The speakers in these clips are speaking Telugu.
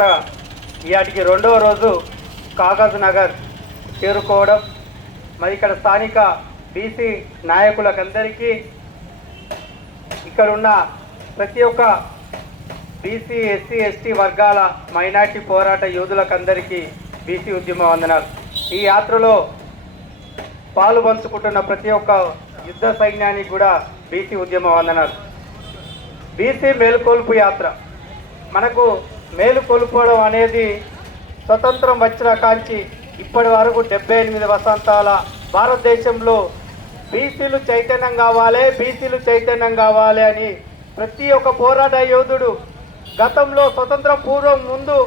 ఇవాటికి రెండవ రోజు కాగజ్ నగర్ చేరుకోవడం. మరి ఇక్కడ స్థానిక బీసీ నాయకులకందరికీ ఇక్కడ ఉన్న ప్రతి ఒక్క బీసీ ఎస్సీ ఎస్టీ వర్గాల మైనార్టీ పోరాట యోధులకందరికీ బీసీ ఉద్యమ వందనాలు. ఈ యాత్రలో పాలు పంచుకుంటున్న ప్రతి ఒక్క యుద్ధ సైన్యానికి కూడా బీసీ ఉద్యమ వందనాలు. బీసీ మేల్కొల్పు యాత్ర. మనకు మేలు కోలుకోవడం అనేది స్వతంత్రం వచ్చిన కాంచి ఇప్పటి వరకు డెబ్బై ఎనిమిది వసంతాల భారతదేశంలో బీసీలు చైతన్యం కావాలి బీసీలు చైతన్యం కావాలి అని ప్రతి ఒక్క పోరాట యోధుడు గతంలో స్వతంత్రం పూర్వం ముందు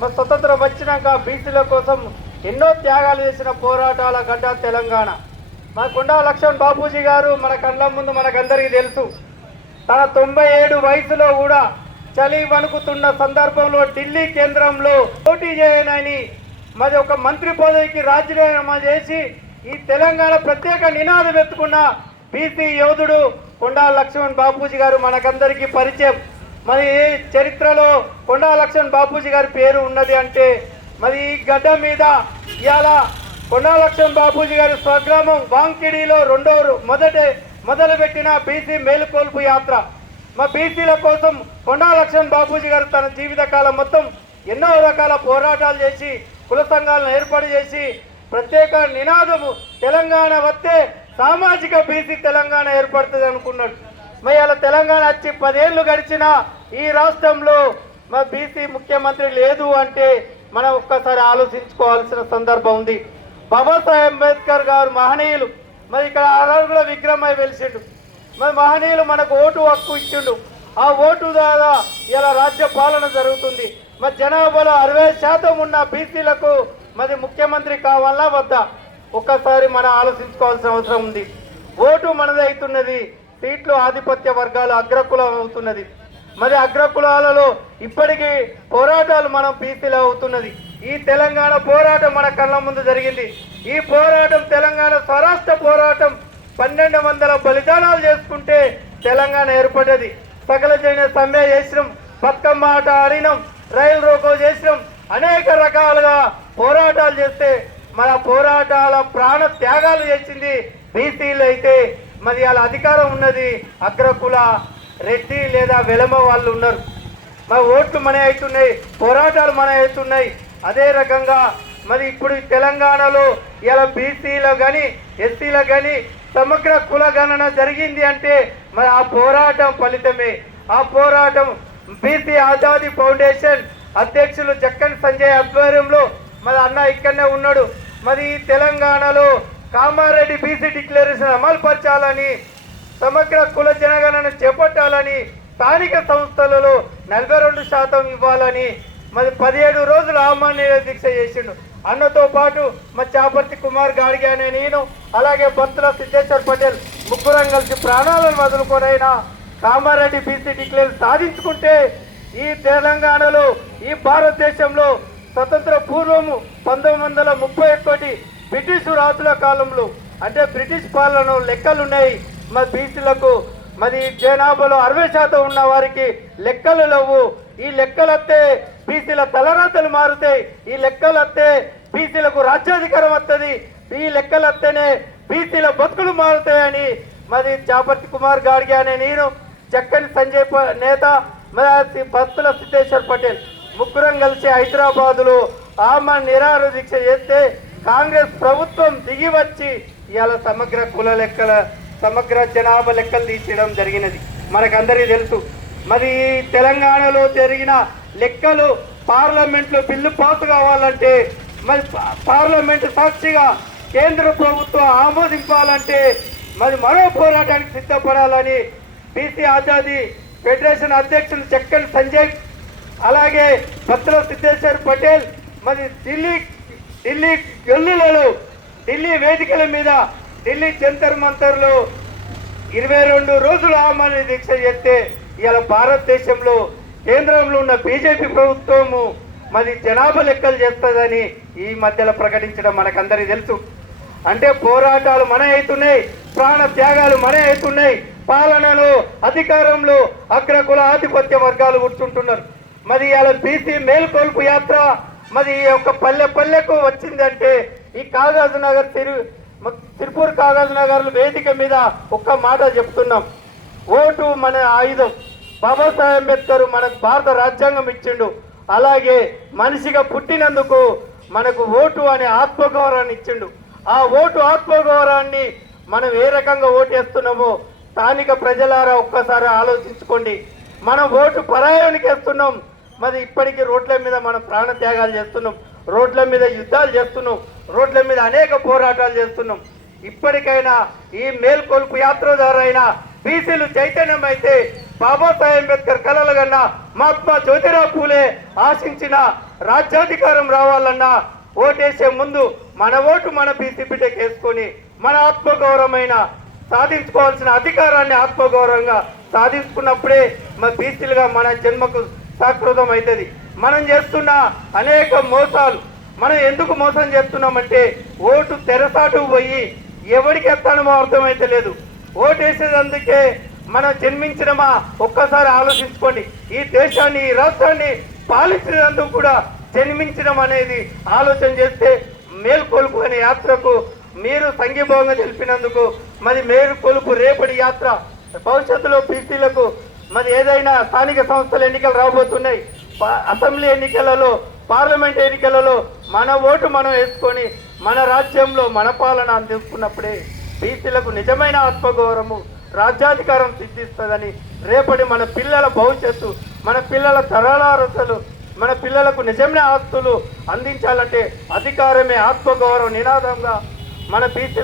స్వతంత్రం వచ్చినాక బీసీల కోసం ఎన్నో త్యాగాలు చేసిన పోరాటాల గడ్డ తెలంగాణ. మన కొండా లక్ష్మణ్ బాపూజీ గారు మన కళ్ళ ముందు మనకందరికీ తెలుసు. తన తొంభై ఏడు వయసులో కూడా చలి వణుకుతున్న సందర్భంలో ఢిల్లీ కేంద్రంలో పోటీ చేయనని మరి ఒక మంత్రి పదవికి రాజీనామా చేసి ఈ తెలంగాణ ప్రత్యేక నినాదం ఎత్తుకున్న బీసీ యోధుడు కొండా లక్ష్మణ్ బాపూజీ గారు మనకందరికీ పరిచయం. మరి చరిత్రలో కొండా లక్ష్మణ్ బాపూజీ గారి పేరు ఉన్నది అంటే మరి ఈ గడ్డ మీద ఇవాళ కొండా లక్ష్మణ్ బాపూజీ గారి స్వగ్రామం వాంకిడిలో రెండో మొదట మొదలుపెట్టిన బీసీ మేలుకొల్పు యాత్ర. మా బీసీల కోసం కొండా లక్ష్మణ్ బాబూజీ గారు తన జీవితకాలం మొత్తం ఎన్నో రకాల పోరాటాలు చేసి కుల సంఘాలను ఏర్పాటు చేసి ప్రత్యేక నినాదము తెలంగాణ వస్తే సామాజిక బీసీ తెలంగాణ ఏర్పడుతుంది అనుకున్నాడు. మరి అలా తెలంగాణ వచ్చి పదేళ్ళు గడిచిన ఈ రాష్ట్రంలో మా బీసీ ముఖ్యమంత్రి లేదు అంటే మనం ఒక్కసారి ఆలోచించుకోవాల్సిన సందర్భం ఉంది. బాబాసాహెబ్ అంబేద్కర్ గారు మహనీయులు. మరి ఇక్కడ అరగుల విగ్రహమై వెలిసిండు. మరి మహనీయులు మనకు ఓటు హక్కు ఇచ్చిండు. ఆ ఓటు ద్వారా ఇలా రాజ్య పాలన జరుగుతుంది. మరి జనాభాలో అరవై శాతం ఉన్న బీసీలకు మరి ముఖ్యమంత్రి కావాలా వద్దా? ఒక్కసారి మనం ఆలోచించుకోవాల్సిన అవసరం ఉంది. ఓటు మనది సీట్లు ఆధిపత్య వర్గాలు అగ్రకులం అవుతున్నది. మరి అగ్రకులాలలో ఇప్పటికీ పోరాటాలు మనం బీసీలో అవుతున్నది. ఈ తెలంగాణ పోరాటం మన కళ్ళ ముందు జరిగింది. ఈ పోరాటం తెలంగాణ స్వరాష్ట్ర పోరాటం పన్నెండు వందల బలిదానాలు చేసుకుంటే తెలంగాణ ఏర్పడ్డది. సకల జైన సమ్మె చేసినాం బతుకమ్మ ఆట ఆడినాం రైలు రోకో చేసినాం. అనేక రకాలుగా పోరాటాలు చేస్తే మన పోరాటాల ప్రాణ త్యాగాలు చేసింది బీసీలు అయితే. మరి వాళ్ళ అధికారం ఉన్నది అగ్రకుల రెడ్డి లేదా వెలమ వాళ్ళు ఉన్నారు. మరి ఓట్లు మన అవుతున్నాయి పోరాటాలు మన అవుతున్నాయి అదే రకంగా మరి ఇప్పుడు తెలంగాణలో ఇలా బీసీలో కానీ ఎస్సీలో కానీ సమగ్ర కుల గణన జరిగింది అంటే మరి ఆ పోరాటం ఫలితమే. ఆ పోరాటం బీసీ ఆజాదీ ఫౌండేషన్ అధ్యక్షులు జక్కన్ సంజయ్ ఆధ్వర్యంలో మరి అన్న ఇక్కడనే ఉన్నాడు. మరి తెలంగాణలో కామారెడ్డి బీసీ డిక్లరేషన్ అమలు పరచాలని సమగ్ర కుల జనగణన చేపట్టాలని స్థానిక సంస్థలలో నలభై రెండు శాతం ఇవ్వాలని మరి పదిహేడు రోజులు ఆమాన్య దీక్ష చేసిండు. అన్నతో పాటు మా చాపర్తి కుమార్ గాడిగా అనే నేను అలాగే బంతుల సిద్ధేశ్వర్ పటేల్ ముగ్గురం కలిసి ప్రాణాలను వదులుకొనైనా కామారెడ్డి బీసీ డిక్లేర్ సాధించుకుంటే ఈ తెలంగాణలో ఈ భారతదేశంలో స్వతంత్ర పూర్వము పంతొమ్మిది వందల ముప్పై ఒకటి బ్రిటిష్ రాజుల కాలంలో అంటే బ్రిటిష్ పాలన లెక్కలు ఉన్నాయి మరి బీసీలకు మరి జనాభాలో అరవై శాతం ఉన్న వారికి లెక్కలు లేవు. ఈ లెక్కలతే బీసీల తలరాతలు మారుతాయి ఈ లెక్కలు వస్తే బీసీలకు రాజ్యాధికారం వస్తుంది ఈ లెక్కలు వస్తేనే బీసీల బతుకులు మారుతాయని మరి చాపర్తి కుమార్ గాడిగి అనే నేను చక్కని సంజయ్ నేత మరి భక్తుల సిద్ధేశ్వర్ పటేల్ ముగ్గురం కలిసి హైదరాబాదులో ఆమె నిరాహార దీక్ష చేస్తే కాంగ్రెస్ ప్రభుత్వం దిగి వచ్చి ఇవాళ సమగ్ర కుల లెక్కల సమగ్ర జనాభా లెక్కలు తీసేయడం జరిగినది. మనకందరికీ తెలుసు. మరి తెలంగాణలో జరిగిన లెక్కలు పార్లమెంట్లో బిల్లు పాస్ కావాలంటే మరి పార్లమెంట్ సాక్షిగా కేంద్ర ప్రభుత్వం ఆమోదింపాలంటే మరి మరో పోరాటానికి సిద్ధపడాలని బీసీ ఆజాదీ ఫెడరేషన్ అధ్యక్షులు చక్కని సంజయ్ అలాగే భద్ర సిద్ధేశ్వర్ పటేల్ మరి ఢిల్లీ ఢిల్లీ గల్లులలో ఢిల్లీ వేదికల మీద ఢిల్లీ జంతర్ మంతర్లో ఇరవై రెండు రోజులు ఆహ్వాన దీక్ష చేస్తే ఇవాళ భారతదేశంలో కేంద్రంలో ఉన్న బీజేపీ ప్రభుత్వము మరి జనాభా లెక్కలు చేస్తుందని ఈ మధ్యలో ప్రకటించడం మనకందరికీ తెలుసు. అంటే పోరాటాలు మన అవుతున్నాయి ప్రాణ త్యాగాలు మన అవుతున్నాయి పాలనలో అధికారంలో అగ్రకుల ఆధిపత్య వర్గాలు కూర్చుంటున్నారు. మరి ఇలా బీసీ మేల్కొల్పు యాత్ర మరి ఈ యొక్క పల్లె పల్లెకు వచ్చిందంటే ఈ కాగజ్ నగర్ తిరు తిరుపూర్ కాగజ్ నగర్ వేదిక మీద ఒక్క మాట చెప్తున్నాం. ఓటు మన ఆయుధం. బాబాసాహెబ్ అంబేద్కర్ మనకు భారత రాజ్యాంగం ఇచ్చిండు. అలాగే మనిషిగా పుట్టినందుకు మనకు ఓటు అనే ఆత్మగౌరవాన్ని ఇచ్చిండు. ఆ ఓటు ఆత్మగౌరవాన్ని మనం ఏ రకంగా ఓటేస్తున్నామో స్థానిక ప్రజలారా ఒక్కసారి ఆలోచించుకోండి. మనం ఓటు పరాయానికి వేస్తున్నాం. మరి ఇప్పటికీ రోడ్ల మీద మనం ప్రాణ త్యాగాలు చేస్తున్నాం. రోడ్ల మీద యుద్ధాలు చేస్తున్నాం. రోడ్ల మీద అనేక పోరాటాలు చేస్తున్నాం. ఇప్పటికైనా ఈ మేల్కొల్పు యాత్ర ద్వారా అయినా బీసీలు చైతన్యం అయితే బాబాసాహెబ్ అంబేద్కర్ కలలు కన్నా మహాత్మా జ్యోతిరావు పూలే ఆశించిన రాజ్యాధికారం రావాలన్నా ఓటేసే ముందు మన ఓటు మన బీసీ బిడ్డకి వేసుకొని మన ఆత్మగౌరవమైన సాధించుకోవాల్సిన అధికారాన్ని ఆత్మగౌరవంగా సాధించుకున్నప్పుడే మన బీసీలుగా మన జన్మకు సాకృతం అవుతుంది. మనం చేస్తున్న అనేక మోసాలు మనం ఎందుకు మోసం చేస్తున్నామంటే ఓటు తెరసాటు పోయి ఎవరికి ఎత్తానమో అర్థమైతే లేదు ఓటు వేసేదందుకే మనం జన్మించినమా? ఒక్కసారి ఆలోచించుకోండి. ఈ దేశాన్ని ఈ రాష్ట్రాన్ని పాలించినందుకు కూడా జన్మించడం అనేది ఆలోచన చేస్తే మేల్కొలుపు అనే యాత్రకు మీరు సంఘీభావంగా తెలిపినందుకు మరి మేల్కొలుపు రేపటి యాత్ర భవిష్యత్తులో బీసీలకు మరి ఏదైనా స్థానిక సంస్థల ఎన్నికలు రాబోతున్నాయి. అసెంబ్లీ ఎన్నికలలో పార్లమెంట్ ఎన్నికలలో మన ఓటు మనం వేసుకొని మన రాజ్యంలో మన పాలన అందించుకున్నప్పుడే బీసీలకు నిజమైన ఆత్మగౌరవము రాజ్యాధికారం సిద్ధిస్తుందని రేపటి మన పిల్లల భవిష్యత్తు మన పిల్లల తరాలసలు మన పిల్లలకు నిజమైన ఆస్తులు అందించాలంటే అధికారమే ఆత్మగౌరవ నినాదంగా మన బీసీ